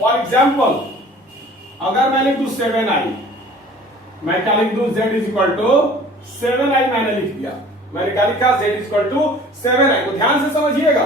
for example अगर मैं लिख दूं 7i, मैं क्या लिख दूं z is equal to 7i, मैंने लिख दिया, मैंने क्या लिखा z is equal to 7i। तो ध्यान से समझिएगा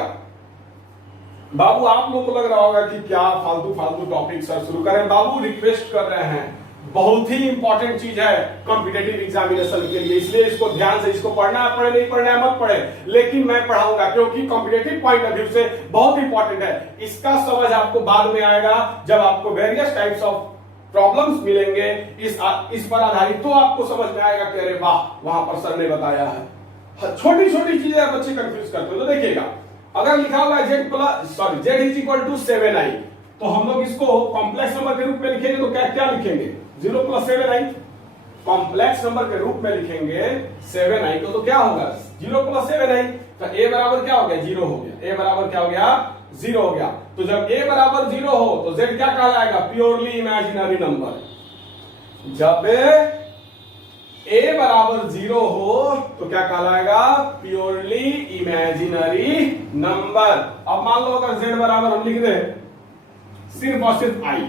बाबू, आप लोगों को लग रहा होगा कि क्या फालतू फालतू टॉपिक सर शुरू करें। बाबू रिक्वेस्ट कर रहे हैं, बहुत ही इंपॉर्टेंट चीज है कॉम्पिटेटिव एग्जामिनेशन के लिए, इसलिए इसको ध्यान से, इसको पढ़ना है पढ़े, नहीं पढ़ना है मत पढ़े, लेकिन मैं पढ़ाऊंगा क्योंकि कॉम्पिटेटिव पॉइंट ऑफ व्यू से बहुत इंपॉर्टेंट है। इसका समझ आपको बाद में आएगा जब आपको वेरियस टाइप्स ऑफ प्रॉब्लम्स मिलेंगे इस पर आधारित, तो आपको समझ में आएगा कि अरे वाह वहां पर सर ने बताया है। छोटी छोटी चीजें बच्चे कंफ्यूज करते हैं। तो देखिएगा अगर लिखा हुआ है z is equal to 7i, तो हम लोग इसको कॉम्प्लेक्स नंबर के रूप में लिखेंगे तो क्या लिखेंगे 0 प्लस 7i, कॉम्प्लेक्स नंबर के रूप में लिखेंगे 7i को, तो क्या होगा 0 प्लस 7i। तो a बराबर क्या हो गया 0 हो गया, a बराबर क्या हो गया 0 हो गया। तो जब a बराबर 0 हो तो z क्या कहलाएगा प्योरली इमेजिनरी नंबर। जब a बराबर 0 हो तो क्या कहलाएगा प्योरली इमेजिनरी नंबर। अब मान लो अगर z बराबर हम लिख दें सिर्फ और सिर्फ i,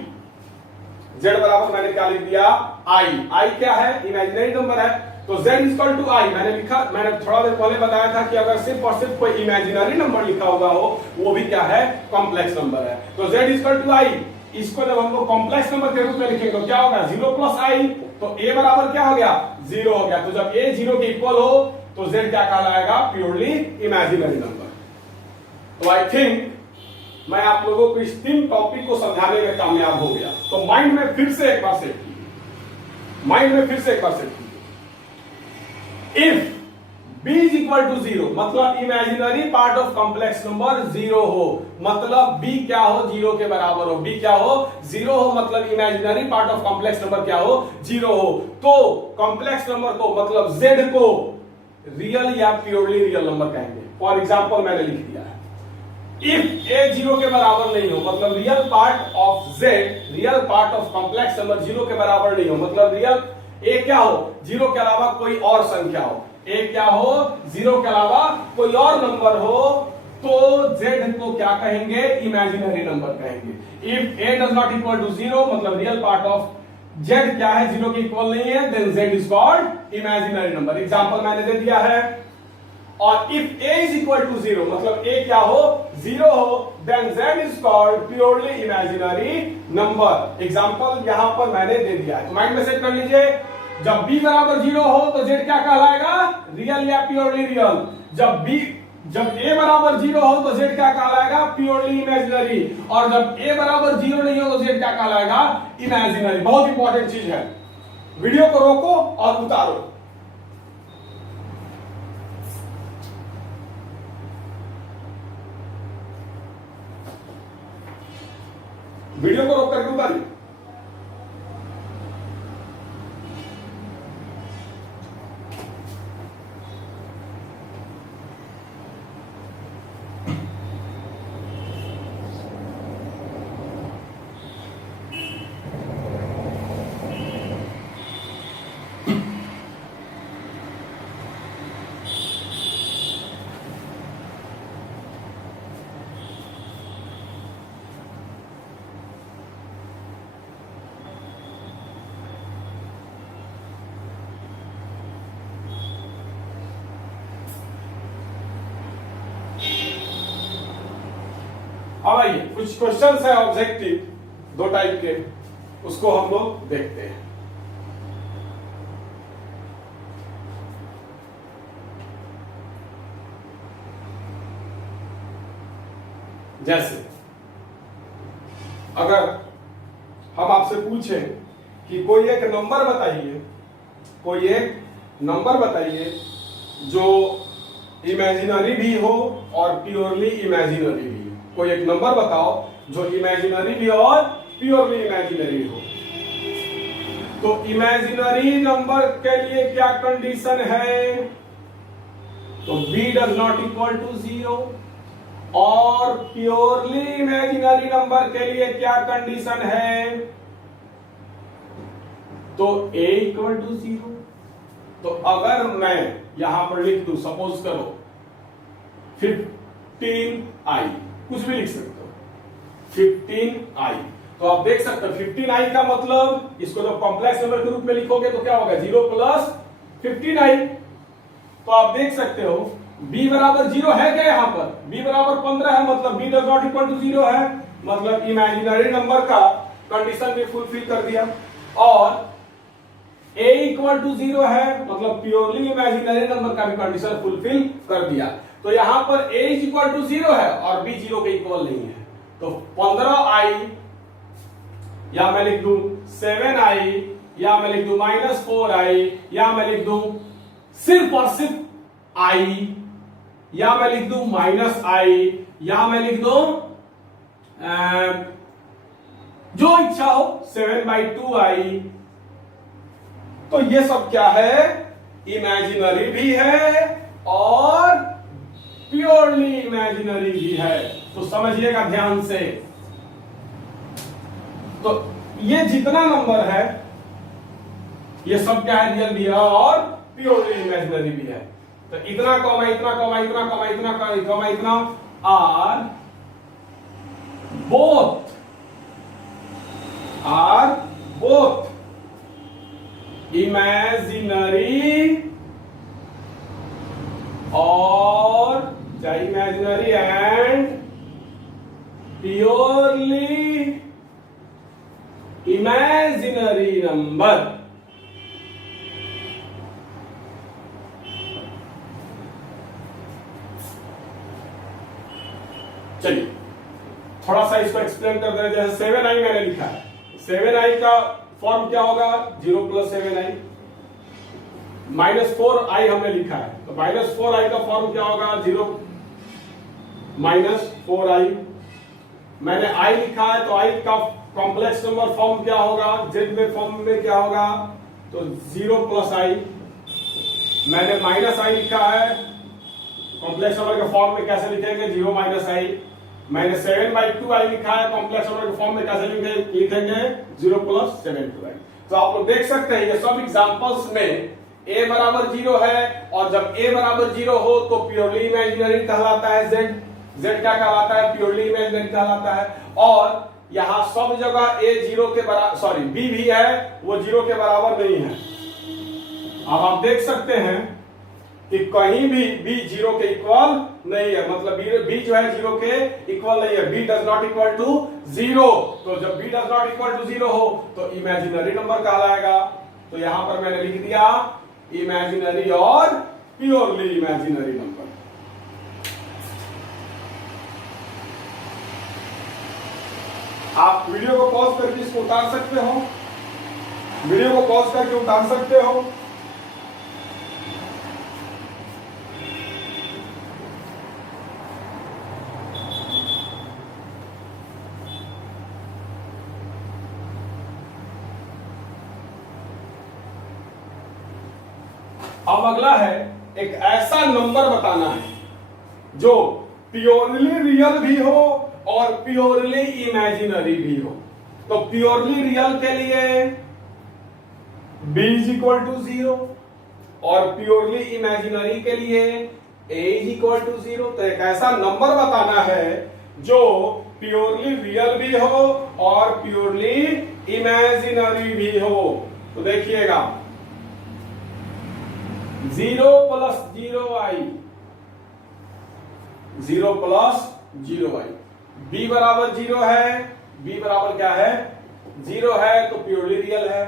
z बराबर मैंने क्या लिख दिया i क्या है इमेजिनरी नंबर है, तो z इक्वल टू i मैंने लिखा, मैंने थोड़ा देर पहले बताया था कि अगर सिर्फ और सिर्फ कोई इमेजिनरी नंबर लिखा हुआ हो वो भी क्या है कॉम्प्लेक्स नंबर है। तो z इक्वल टू i, इसको जब हम लोग कॉम्प्लेक्स नंबर के रूप में लिखेंगे तो क्या होगा 0 प्लस i, तो a बराबर क्या हो गया 0 हो गया। तो जब a 0 के इक्वल हो तो z क्या कहलाएगा प्योरली इमेजिनरी नंबर। तो आई थिंक मैं आप लोगों को इस 3 टॉपिक को समझाने में कामयाब हो गया। तो माइंड में फिर से एक बार सेट कीजिए, माइंड में फिर से एक बार सेट कीजिए। If b is equal to 0 मतलब imaginary part of complex number 0 हो, मतलब b क्या हो 0 के बराबर हो, b क्या हो 0 हो, मतलब imaginary part of complex number क्या हो 0 हो, तो कॉम्प्लेक्स नंबर को मतलब z को रियल या प्योरली रियल नंबर कहेंगे। फॉर एग्जांपल मैंने लिख दिया है इफ a 0 के बराबर नहीं हो, मतलब real part of z, real part of complex number 0 के बराबर नहीं हो, मतलब रियल a क्या हो 0 के अलावा कोई और संख्या हो, a क्या हो 0 के अलावा कोई और नंबर हो, तो z को क्या कहेंगे इमेजिनरी नंबर कहेंगे। If a does not equal to 0 मतलब रियल पार्ट ऑफ z क्या है 0 के इक्वल नहीं है, then z is called imaginary number. Example मैंने दे दिया है। और if a is equal to 0 मतलब a क्या हो 0 हो, then z is called purely imaginary number. Example यहां पर मैंने दे दिया है, तो माइंड में सेट कर लीजिए। जब b बराबर 0 हो तो z क्या कहलाएगा रियल या प्योरली रियल। जब a बराबर 0 हो तो z क्या कहलाएगा प्योरली इमेजिनरी, और जब a बराबर 0 नहीं हो तो z क्या कहलाएगा इमेजिनरी। बहुत इंपॉर्टेंट चीज है, वीडियो को रोको और उतारो। वीडियो को रोक करके उतारिए। अब आइए कुछ क्वेश्चंस है ऑब्जेक्टिव 2 टाइप के, उसको हम लोग देखते हैं। जैसे अगर हम आपसे पूछें कि कोई एक नंबर बताइए, कोई एक नंबर बताइए जो इमेजिनरी भी हो और प्योरली इमेजिनरी भी हो। कोई एक नंबर बताओ जो इमेजिनरी भी और प्योरली इमेजिनरी हो। तो इमेजिनरी नंबर के लिए क्या कंडीशन है? तो b does not equal to 0। और प्योरली इमेजिनरी नंबर के लिए क्या कंडीशन है? तो a इक्वल टू 0। तो अगर मैं यहां पर लिख दूं, सपोज करो 15i, कुछ भी लिख सकते हो, 15i, तो आप देख सकते हो 15i का मतलब, इसको जब कॉम्प्लेक्स नंबर के रूप में लिखोगे तो क्या होगा? 0 प्लस 15i। तो आप देख सकते हो b बराबर 0 है क्या? यहां पर b बराबर 15 है, मतलब b does not equal to 0 है, मतलब इमेजिनरी नंबर का कंडीशन भी फुलफिल कर दिया। और a इक्वल टू 0 है, मतलब प्योरली इमेजिनरी नंबर का भी कंडीशन फुलफिल कर दिया। तो यहां पर a इज इक्वल टू 0 है और b 0 के इक्वल नहीं है, तो 15i, या मैं लिख दूं 7i, या मैं लिख दूं -4i, या मैं लिख दूं सिर्फ और सिर्फ i, या मैं लिख दूं -i, या मैं लिख दूं जो इच्छा हो 7/2i। तो ये सब क्या है? इमेजिनरी भी है और प्योरली इमेजिनरी भी है। तो समझिएगा ध्यान से। तो ये जितना नंबर है ये सब क्या है? रियल भी है और प्योरली इमेजिनरी भी है। तो इतना कॉमा इतना कॉमा इतना कॉमा इतना कॉमा इतना आर बोथ इमेजिनरी और imaginary and purely imaginary number. चलिए थोड़ा सा इसको एक्सप्लेन कर दे। जैसे 7i मैंने लिखा है, 7i का फॉर्म क्या होगा? 0 प्लस 7i। -4i हमने लिखा है, तो -4i का फॉर्म क्या होगा? 0 -4i। मैंने i लिखा है, तो i का कॉम्प्लेक्स नंबर फॉर्म क्या होगा? z में फॉर्म में क्या होगा? तो 0 प्लस i। मैंने -i लिखा है, कॉम्प्लेक्स नंबर के फॉर्म में कैसे लिखेंगे? 0 -i। मैंने 7/2i लिखा है, कॉम्प्लेक्स नंबर के फॉर्म में कैसे लिखेंगे? 0 प्लस 7/2i। तो आप लोग देख सकते हैं ये सब एग्जांपल्स में a बराबर 0 है, और जब a बराबर 0 हो तो प्योरली इमेजिनरी कहलाता है z क्या कहलाता है? प्योरली इमेजिनरी कहलाता है। और यहां सब जगह a 0 के बराबर, b भी है, वो 0 के बराबर नहीं है। अब आप देख सकते हैं कि कहीं भी b 0 के इक्वल नहीं है, मतलब b जो है 0 के इक्वल नहीं है, b does not equal to 0। तो जब b does not equal to 0 हो तो इमेजिनरी नंबर कहलाएगा। तो यहां पर मैंने लिख दिया इमेजिनरी और प्योरली इमेजिनरी नंबर। आप वीडियो को पॉज करके इसको उतार सकते हो, वीडियो को पॉज करके उतार सकते हो। अब अगला है एक ऐसा नंबर बताना है जो प्योरली रियल भी हो और प्योरली इमेजिनरी भी हो। तो प्योरली रियल के लिए b इज इक्वल टू 0 और प्योरली इमेजिनरी के लिए a इज इक्वल टू 0। तो एक ऐसा नंबर बताना है जो प्योरली रियल भी हो और प्योरली इमेजिनरी भी हो। तो देखिएगा 0 plus 0i, 0 plus 0i, b बराबर 0 है, b बराबर क्या है? 0 है, तो प्योरली रियल है,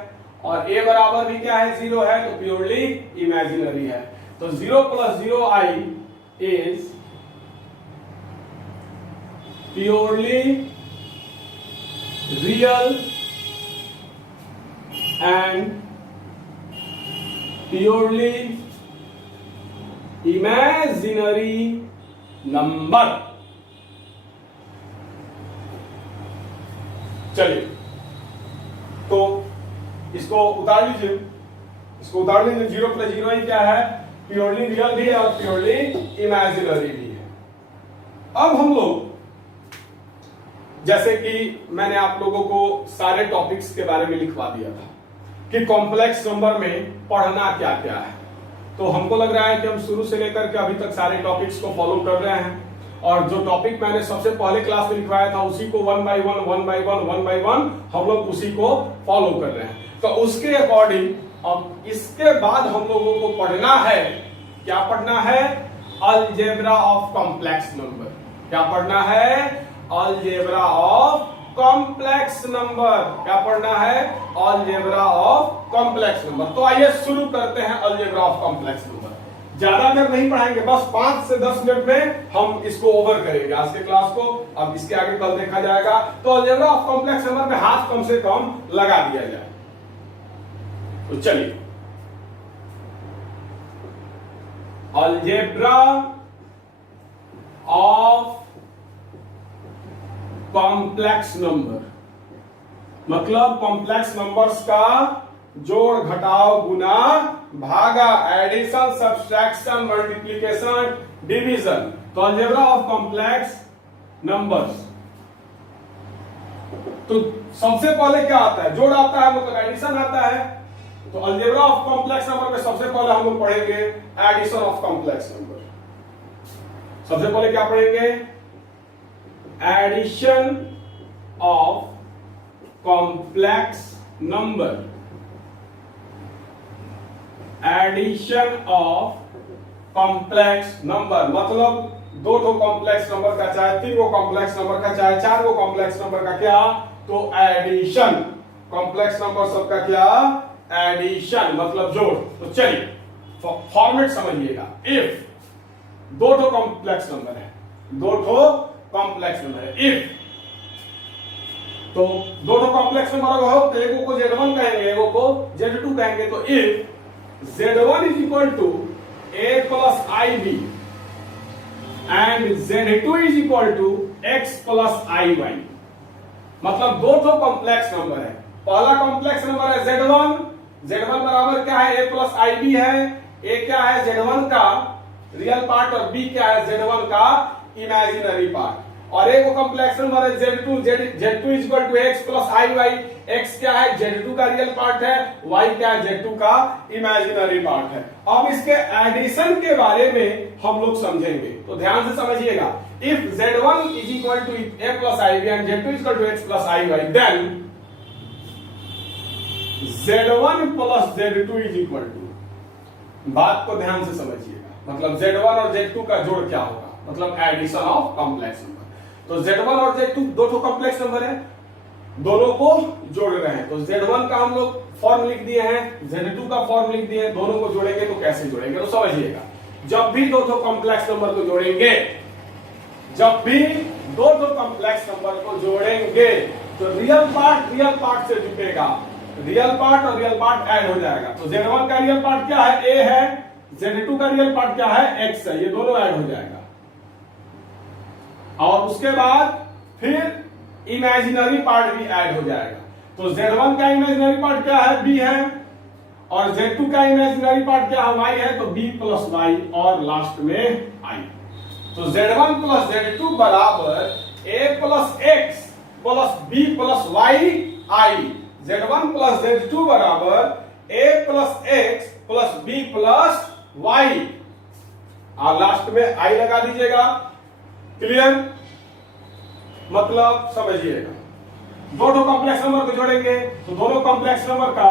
और a बराबर भी क्या है? 0 है, तो प्योरली इमेजिनरी है। तो 0 plus 0i is purely real and purely imaginary number. चलिए, तो इसको उतार लीजिए, इसको उतार लीजिए। 0 प्लस 0 ही क्या है, प्योरली रियल भी है और प्योरली इमेजिनरी भी है। अब हम लोग जैसे कि मैंने आप लोगों को सारे टॉपिक्स के बारे में लिखवा दिया था कि कॉम्प्लेक्स नंबर में पढ़ना क्या क्या है, तो हमको लग रहा है कि हम शुरू से लेकर के अभी तक सारे टॉपिक्स को फॉलो कर रहे हैं, और जो टॉपिक मैंने सबसे पहले क्लास में लिखवाया था उसी को वन बाय वन हम लोग उसी को फॉलो कर रहे हैं। तो उसके अकॉर्डिंग अब इसके बाद हम लोगों को पढ़ना है, क्या पढ़ना है, अलजेब्रा ऑफ कॉम्प्लेक्स नंबर। क्या पढ़ना है, अलजेब्रा ऑफ कॉम्प्लेक्स नंबर। क्या पढ़ना है, अलजेब्रा ऑफ कॉम्प्लेक्स नंबर। तो आइए शुरू करते हैं अलजेब्रा ऑफ कॉम्प्लेक्स नंबर। ज्यादा देर नहीं पढ़ाएंगे, बस 5 से 10 मिनट में हम इसको ओवर करेंगे आज के क्लास को। अब इसके आगे कल देखा जाएगा। तो अलजेब्रा ऑफ कॉम्प्लेक्स नंबर में हाथ कम से कम लगा दिया जाए। तो चलिए, अलजेब्रा ऑफ कॉम्प्लेक्स नंबर मतलब कॉम्प्लेक्स नंबर्स का जोड़ घटाव गुना भागा, एडिशन सब्सट्रैक्शन मल्टीप्लिकेशन डिवीजन। तो अलजेब्रा ऑफ कॉम्प्लेक्स नंबर्स, तो सबसे पहले क्या आता है, जोड़ आता है, मतलब एडिशन आता है। तो अलजेब्रा ऑफ कॉम्प्लेक्स नंबर में सबसे पहले हम लोग पढ़ेंगे एडिशन ऑफ कॉम्प्लेक्स नंबर। सबसे पहले क्या पढ़ेंगे, addition of complex number. Addition of complex number मतलब दो ठो कॉम्प्लेक्स नंबर का, चाहे 3 गो कॉम्प्लेक्स नंबर का, चाहे 4 गो कॉम्प्लेक्स नंबर का, क्या, तो एडिशन। कॉम्प्लेक्स नंबर सबका क्या, एडिशन मतलब जोड़। तो चलिए फॉर्मेट समझिएगा। इफ दो ठो कॉम्प्लेक्स नंबर है, दो ठो कॉम्प्लेक्स नंबर है, इफ तो दो ठो कॉम्प्लेक्स नंबर हो तो एगो को Z1 कहेंगे, एगो को Z2 कहेंगे। तो if Z1 is equal to A plus IB and Z2 is equal to X plus IY, मतलब दो ठो कॉम्प्लेक्स नंबर है। पहला कॉम्प्लेक्स नंबर है Z1, Z1 बराबर क्या है, A plus IB है। A क्या है, Z1 का रियल पार्ट, और B क्या है, Z1 का इमेजिनरी पार्ट। और एक कॉम्प्लेक्स नंबर है Z2 is equal to X plus IY। X क्या है, Z2 का रियल पार्ट है, Y क्या है, Z2 का इमेजिनरी पार्ट है। अब इसके एडिशन के बारे में हम लोग समझेंगे, तो ध्यान से समझिएगा। If Z1 is equal to A plus IB and Z2 is equal to X plus IY, then Z1 plus Z2 is equal to, बात को ध्यान से समझिएगा, मतलब Z1 और Z2 का जोड़ क्या होगा, मतलब एडिशन ऑफ कॉम्प्लेक्स नंबर। तो Z1 और Z2 दो ठो कॉम्प्लेक्स नंबर है, दोनों को जोड़ रहे हैं। तो Z1 का हम लोग फॉर्म लिख दिए हैं, Z2 का फॉर्म लिख दिए हैं। दोनों को जोड़ेंगे तो कैसे जोड़ेंगे, तो समझिएगा। जब भी दो ठो कॉम्प्लेक्स नंबर को जोड़ेंगे, जब भी दो ठो कॉम्प्लेक्स नंबर को जोड़ेंगे तो रियल पार्ट से जुटेगा, रियल पार्ट और रियल पार्ट ऐड हो जाएगा। तो Z1 का रियल पार्ट क्या है, A है, Z2 का रियल पार्ट क्या है, X है, ये दोनों ऐड हो जाएगा। और उसके बाद फिर इमेजिनरी पार्ट भी ऐड हो जाएगा। तो Z1 का इमेजिनरी पार्ट क्या है, B है, और Z2 का इमेजिनरी पार्ट क्या है, Y है। तो B प्लस Y और लास्ट में I। तो Z1 प्लस Z2 बराबर A plus X plus B plus Y I। Z1 plus Z2 बराबर A plus X plus B plus Y, और लास्ट में I लगा दीजिएगा। क्लियर, मतलब समझिएगा। दो ठो कॉम्प्लेक्स नंबर को जोड़ेंगे तो दोनों कॉम्प्लेक्स नंबर का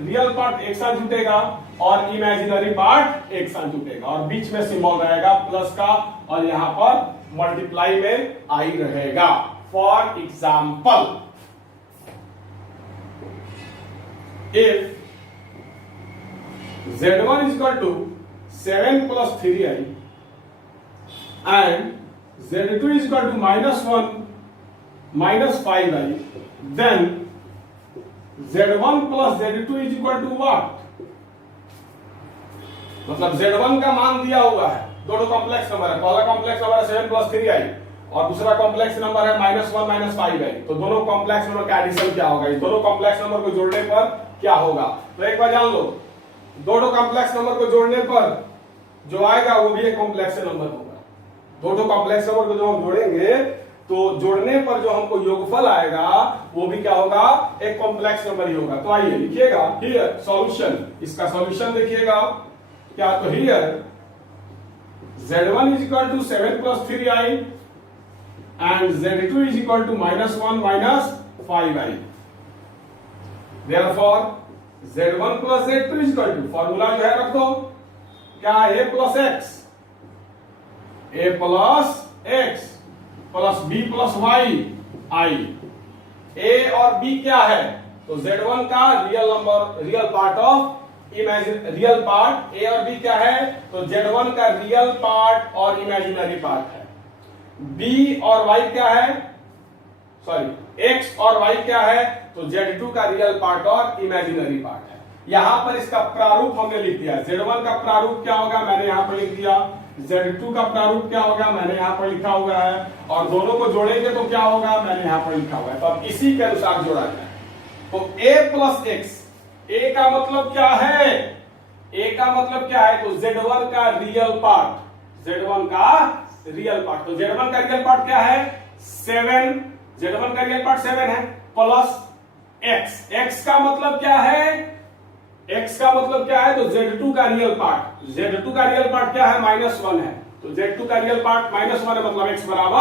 रियल पार्ट एक साथ जुटेगा और इमेजिनरी पार्ट एक साथ जुटेगा, और बीच में सिंबल रहेगा प्लस का, और यहां पर मल्टीप्लाई में आई रहेगा। For example, if Z1 is equal to 7 plus 3i and Z2 is equal to -1 minus 5i, then Z1 plus Z2 is equal to what? मतलब Z1 का मान दिया हुआ है, दोनों कॉम्प्लेक्स नंबर है। पहला कॉम्प्लेक्स नंबर है 7 plus 3i और दूसरा कॉम्प्लेक्स नंबर है -1 minus 5i। तो दोनों कॉम्प्लेक्स नंबर का एडिशन क्या होगा, इस दोनों कॉम्प्लेक्स नंबर को जोड़ने पर क्या होगा। तो एक बार जान लो, दो कॉम्प्लेक्स नंबर को जोड़ने पर जो आएगा वो भी एक कॉम्प्लेक्स नंबर होगा। दो कॉम्प्लेक्स नंबर को जो हम जोड़ेंगे तो जोड़ने पर जो हमको योगफल आएगा वो भी क्या होगा, एक कॉम्प्लेक्स नंबर ही होगा। तो आइए लिखिएगा हियर सॉल्यूशन, इसका सॉल्यूशन देखिएगा क्या। तो here z1 is equal to 7 plus 3i and z2 is equal to -1 minus 5i. Therefore z1 plus z2 is equal to, formula जो है रख दो क्या, a plus x plus b plus y i। a और b क्या है, तो z1 का real number, real part of imagine, real part a और b क्या है, तो z1 का रियल पार्ट और इमेजिनरी पार्ट है। b और y क्या है, सॉरी x और y क्या है, तो z2 का रियल पार्ट और इमेजिनरी पार्ट है। यहां पर इसका प्रारूप हमने लिख दिया, z1 का प्रारूप क्या होगा मैंने यहां पर लिख दिया, z2 का प्रारूप क्या होगा मैंने यहां पर लिखा हुआ है, और दोनों को जोड़ेंगे तो क्या होगा मैंने यहां पर लिखा हुआ है। तो अब इसी के अनुसार जोड़ा जाए। तो a प्लस x, a का मतलब क्या है, a का मतलब क्या है, तो z1 का रियल पार्ट, z1 का रियल पार्ट, तो z1 का रियल पार्ट क्या है 7, z1 का रियल पार्ट 7 है, प्लस x, x का मतलब क्या है, x का मतलब क्या है, तो z2 का रियल पार्ट, z2 का रियल पार्ट क्या है -1 है, तो z2 का रियल पार्ट -1 है, मतलब x बराबर